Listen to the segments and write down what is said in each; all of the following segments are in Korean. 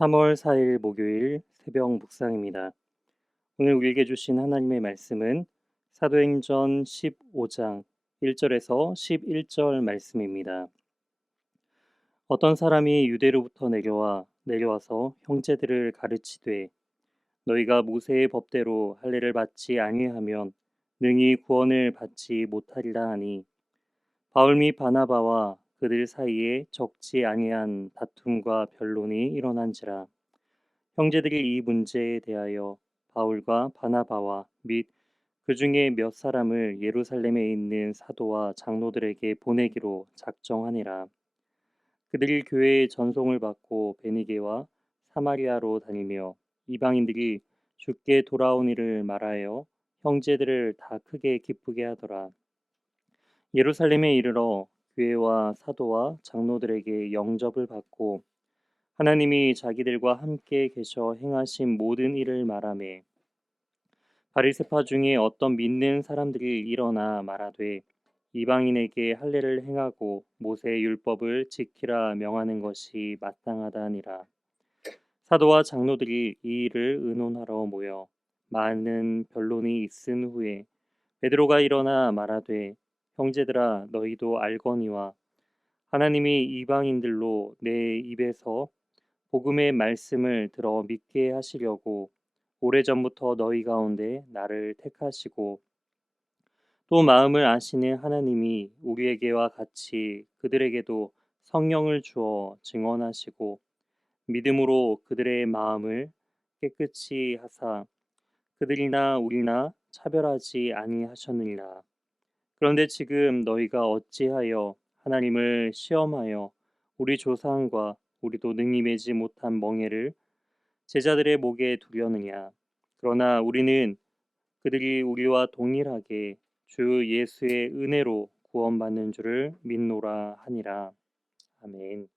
3월 4일 목요일 새벽 묵상입니다. 오늘 우리에게 주신 하나님의 말씀은 사도행전 15장 1절에서 11절 말씀입니다. 어떤 사람이 유대로부터 내려와서 형제들을 가르치되 너희가 모세의 법대로 할례를 받지 아니하면 능히 구원을 받지 못하리라 하니 바울 및 바나바와 그들 사이에 적지 아니한 다툼과 변론이 일어난지라. 형제들이 이 문제에 대하여 바울과 바나바와 및 그 중에 몇 사람을 예루살렘에 있는 사도와 장로들에게 보내기로 작정하니라. 그들이 교회의 전송을 받고 베니게와 사마리아로 다니며 이방인들이 주께 돌아온 일을 말하여 형제들을 다 크게 기쁘게 하더라. 예루살렘에 이르러 교회와 사도와 장로들에게 영접을 받고 하나님이 자기들과 함께 계셔 행하신 모든 일을 말하매 바리새파 중에 어떤 믿는 사람들이 일어나 말하되 이방인에게 할례를 행하고 모세의 율법을 지키라 명하는 것이 마땅하다 하니라. 사도와 장로들이 이 일을 의논하러 모여 많은 변론이 있은 후에 베드로가 일어나 말하되 형제들아 너희도 알거니와 하나님이 이방인들로 내 입에서 복음의 말씀을 들어 믿게 하시려고 오래전부터 너희 가운데 나를 택하시고 또 마음을 아시는 하나님이 우리에게와 같이 그들에게도 성령을 주어 증언하시고 믿음으로 그들의 마음을 깨끗이 하사 그들이나 우리나 차별하지 아니하셨느니라. 그런데 지금 너희가 어찌하여 하나님을 시험하여 우리 조상과 우리도 능히 매지 못한 멍에를 제자들의 목에 두려느냐. 그러나 우리는 그들이 우리와 동일하게 주 예수의 은혜로 구원받는 줄을 믿노라 하니라. 아멘.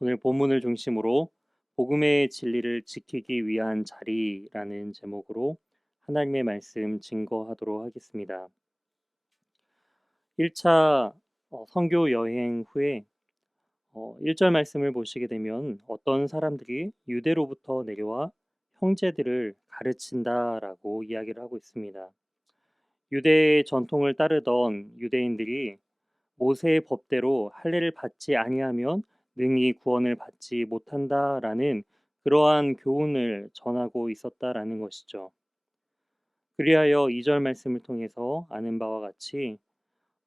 오늘 본문을 중심으로 복음의 진리를 지키기 위한 자리라는 제목으로 하나님의 말씀 증거하도록 하겠습니다. 1차 선교 여행 후에 1절 말씀을 보시게 되면 어떤 사람들이 유대로부터 내려와 형제들을 가르친다라고 이야기를 하고 있습니다. 유대의 전통을 따르던 유대인들이 모세의 법대로 할례를 받지 아니하면 능히 구원을 받지 못한다라는 그러한 교훈을 전하고 있었다라는 것이죠. 그리하여 2절 말씀을 통해서 아는 바와 같이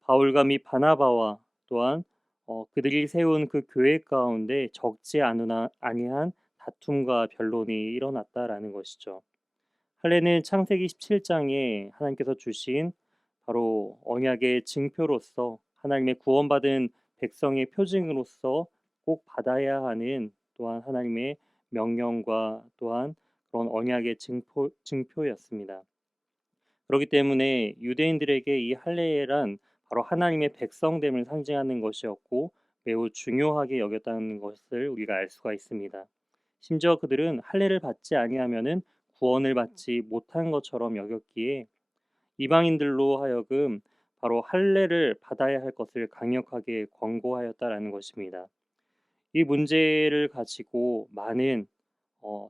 바울과 및 바나바와 또한 그들이 세운 그 교회 가운데 적지 아니한 다툼과 변론이 일어났다라는 것이죠. 할례는 창세기 17장에 하나님께서 주신 바로 언약의 증표로서 하나님의 구원받은 백성의 표징으로서 꼭 받아야 하는 또한 하나님의 명령과 또한 그런 언약의 증표였습니다. 그렇기 때문에 유대인들에게 이 할례란 바로 하나님의 백성됨을 상징하는 것이었고 매우 중요하게 여겼다는 것을 우리가 알 수가 있습니다. 심지어 그들은 할례를 받지 아니하면은 구원을 받지 못한 것처럼 여겼기에 이방인들로 하여금 바로 할례를 받아야 할 것을 강력하게 권고하였다라는 것입니다. 이 문제를 가지고 많은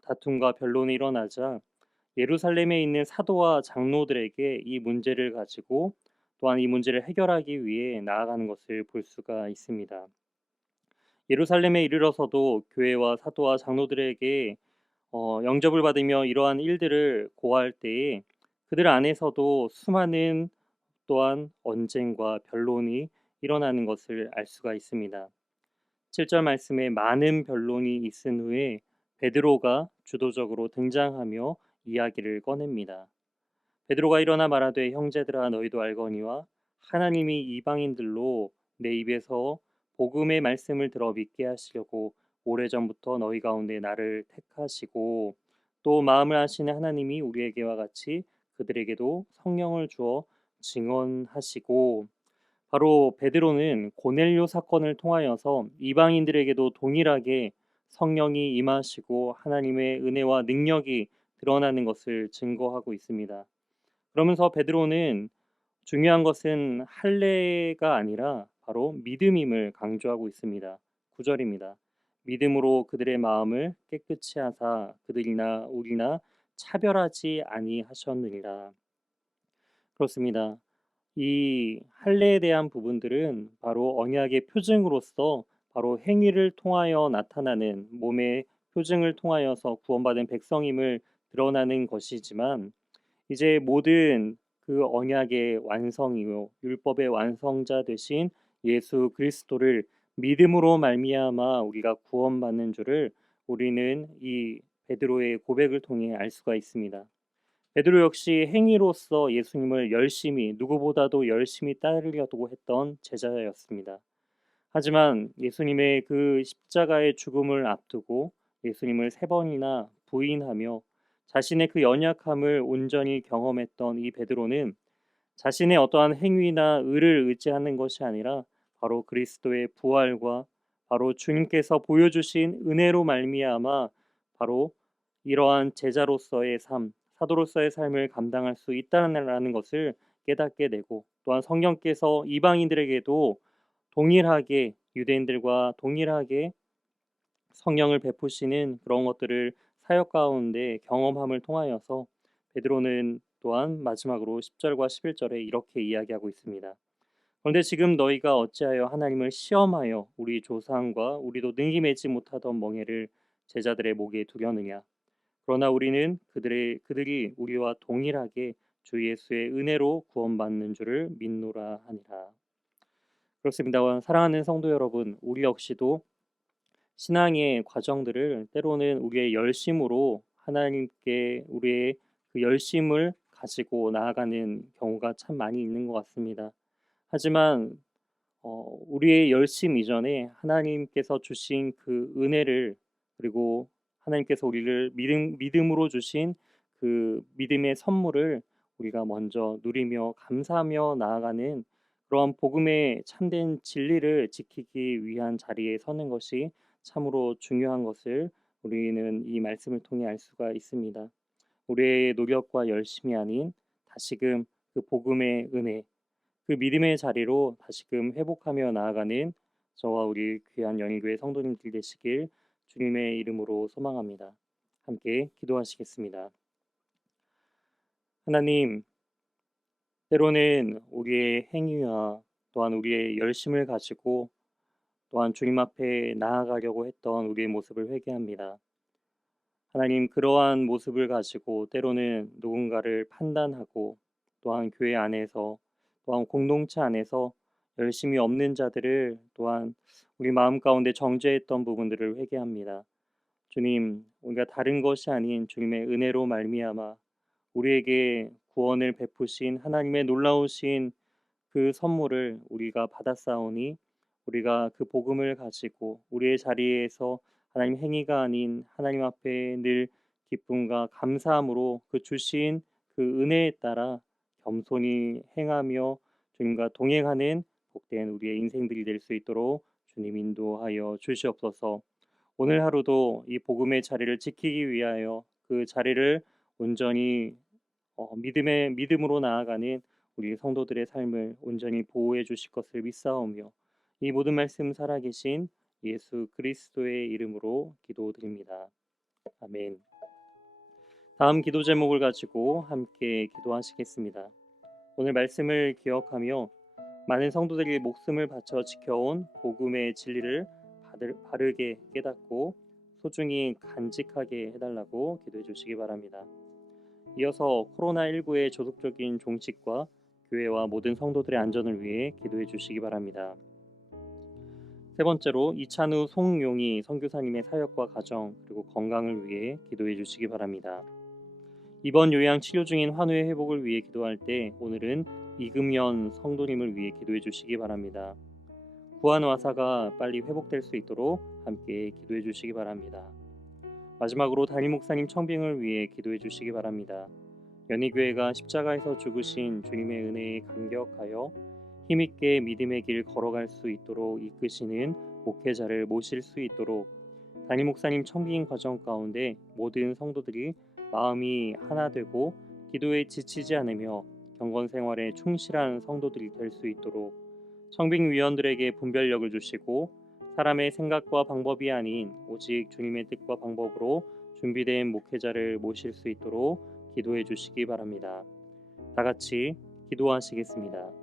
다툼과 변론이 일어나자 예루살렘에 있는 사도와 장로들에게 이 문제를 가지고 또한 이 문제를 해결하기 위해 나아가는 것을 볼 수가 있습니다. 예루살렘에 이르러서도 교회와 사도와 장로들에게 영접을 받으며 이러한 일들을 고할 때에 그들 안에서도 수많은 또한 언쟁과 변론이 일어나는 것을 알 수가 있습니다. 7절 말씀에 많은 변론이 있은 후에 베드로가 주도적으로 등장하며 이야기를 꺼냅니다. 베드로가 일어나 말하되 형제들아 너희도 알거니와 하나님이 이방인들로 내 입에서 복음의 말씀을 들어 믿게 하시려고 오래전부터 너희 가운데 나를 택하시고 또 마음을 아시는 하나님이 우리에게와 같이 그들에게도 성령을 주어 증언하시고 바로 베드로는 고넬료 사건을 통하여서 이방인들에게도 동일하게 성령이 임하시고 하나님의 은혜와 능력이 드러나는 것을 증거하고 있습니다. 그러면서 베드로는 중요한 것은 할례가 아니라 바로 믿음임을 강조하고 있습니다. 9절입니다. 믿음으로 그들의 마음을 깨끗이 하사 그들이나 우리나 차별하지 아니하셨느니라. 그렇습니다. 이 할례에 대한 부분들은 바로 언약의 표징으로서 바로 행위를 통하여 나타나는 몸의 표징을 통하여서 구원받은 백성임을 드러나는 것이지만 이제 모든 그 언약의 완성이요 율법의 완성자 되신 예수 그리스도를 믿음으로 말미암아 우리가 구원받는 줄을 우리는 이 베드로의 고백을 통해 알 수가 있습니다. 베드로 역시 행위로서 예수님을 열심히 누구보다도 열심히 따르려고 했던 제자였습니다. 하지만 예수님의 그 십자가의 죽음을 앞두고 예수님을 세 번이나 부인하며 자신의 그 연약함을 온전히 경험했던 이 베드로는 자신의 어떠한 행위나 의를 의지하는 것이 아니라 바로 그리스도의 부활과 바로 주님께서 보여주신 은혜로 말미암아 바로 이러한 제자로서의 삶, 사도로서의 삶을 감당할 수 있다는 것을 깨닫게 되고 또한 성령께서 이방인들에게도 동일하게 유대인들과 동일하게 성령을 베푸시는 그런 것들을 사역 가운데 경험함을 통하여서 베드로는 또한 마지막으로 10절과 11절에 이렇게 이야기하고 있습니다. 그런데 지금 너희가 어찌하여 하나님을 시험하여 우리 조상과 우리도 능히 매지 못하던 멍에를 제자들의 목에 두려느냐. 그러나 우리는 그들이 우리와 동일하게 주 예수의 은혜로 구원받는 줄을 믿노라 하니라. 그렇습니다. 사랑하는 성도 여러분, 우리 역시도 신앙의 과정들을 때로는 우리의 열심으로 하나님께 우리의 그 열심을 가지고 나아가는 경우가 참 많이 있는 것 같습니다. 하지만 우리의 열심 이전에 하나님께서 주신 그 은혜를 그리고 하나님께서 우리를 믿음으로 주신 그 믿음의 선물을 우리가 먼저 누리며 감사하며 나아가는 그러한 복음의 참된 진리를 지키기 위한 자리에 서는 것이 참으로 중요한 것을 우리는 이 말씀을 통해 알 수가 있습니다. 우리의 노력과 열심이 아닌 다시금 그 복음의 은혜, 그 믿음의 자리로 다시금 회복하며 나아가는 저와 우리 귀한 연희교회 성도님들 되시길 주님의 이름으로 소망합니다. 함께 기도하시겠습니다. 하나님, 때로는 우리의 행위와 또한 우리의 열심을 가지고 또한 주님 앞에 나아가려고 했던 우리의 모습을 회개합니다. 하나님, 그러한 모습을 가지고 때로는 누군가를 판단하고 또한 교회 안에서 또한 공동체 안에서 열심히 없는 자들을 또한 우리 마음 가운데 정죄했던 부분들을 회개합니다. 주님, 우리가 다른 것이 아닌 주님의 은혜로 말미암아 우리에게 구원을 베푸신 하나님의 놀라우신 그 선물을 우리가 받았사오니 우리가 그 복음을 가지고 우리의 자리에서 하나님 행위가 아닌 하나님 앞에 늘 기쁨과 감사함으로 그 주신 그 은혜에 따라 겸손히 행하며 주님과 동행하는 복된 우리의 인생들이 될 수 있도록 주님 인도하여 주시옵소서. 오늘 하루도 이 복음의 자리를 지키기 위하여 그 자리를 온전히 믿음으로 나아가는 우리 성도들의 삶을 온전히 보호해 주실 것을 믿사오며 이 모든 말씀 살아계신 예수 그리스도의 이름으로 기도드립니다. 아멘. 다음 기도 제목을 가지고 함께 기도하시겠습니다. 오늘 말씀을 기억하며 많은 성도들이 목숨을 바쳐 지켜온 복음의 진리를 바르게 깨닫고 소중히 간직하게 해달라고 기도해 주시기 바랍니다. 이어서 코로나19의 조속적인 종식과 교회와 모든 성도들의 안전을 위해 기도해 주시기 바랍니다. 세 번째로 이찬우 송용희 선교사님의 사역과 가정 그리고 건강을 위해 기도해 주시기 바랍니다. 이번 요양 치료 중인 환우의 회복을 위해 기도할 때 오늘은 이금연 성도님을 위해 기도해 주시기 바랍니다. 구한 와사가 빨리 회복될 수 있도록 함께 기도해 주시기 바랍니다. 마지막으로 담임 목사님 청빙을 위해 기도해 주시기 바랍니다. 연희교회가 십자가에서 죽으신 주님의 은혜에 감격하여 힘있게 믿음의 길 걸어갈 수 있도록 이끄시는 목회자를 모실 수 있도록 담임 목사님 청빙 과정 가운데 모든 성도들이 마음이 하나 되고 기도에 지치지 않으며 경건 생활에 충실한 성도들이 될 수 있도록 청빙 위원들에게 분별력을 주시고 사람의 생각과 방법이 아닌 오직 주님의 뜻과 방법으로 준비된 목회자를 모실 수 있도록 기도해 주시기 바랍니다. 다 같이 기도하시겠습니다.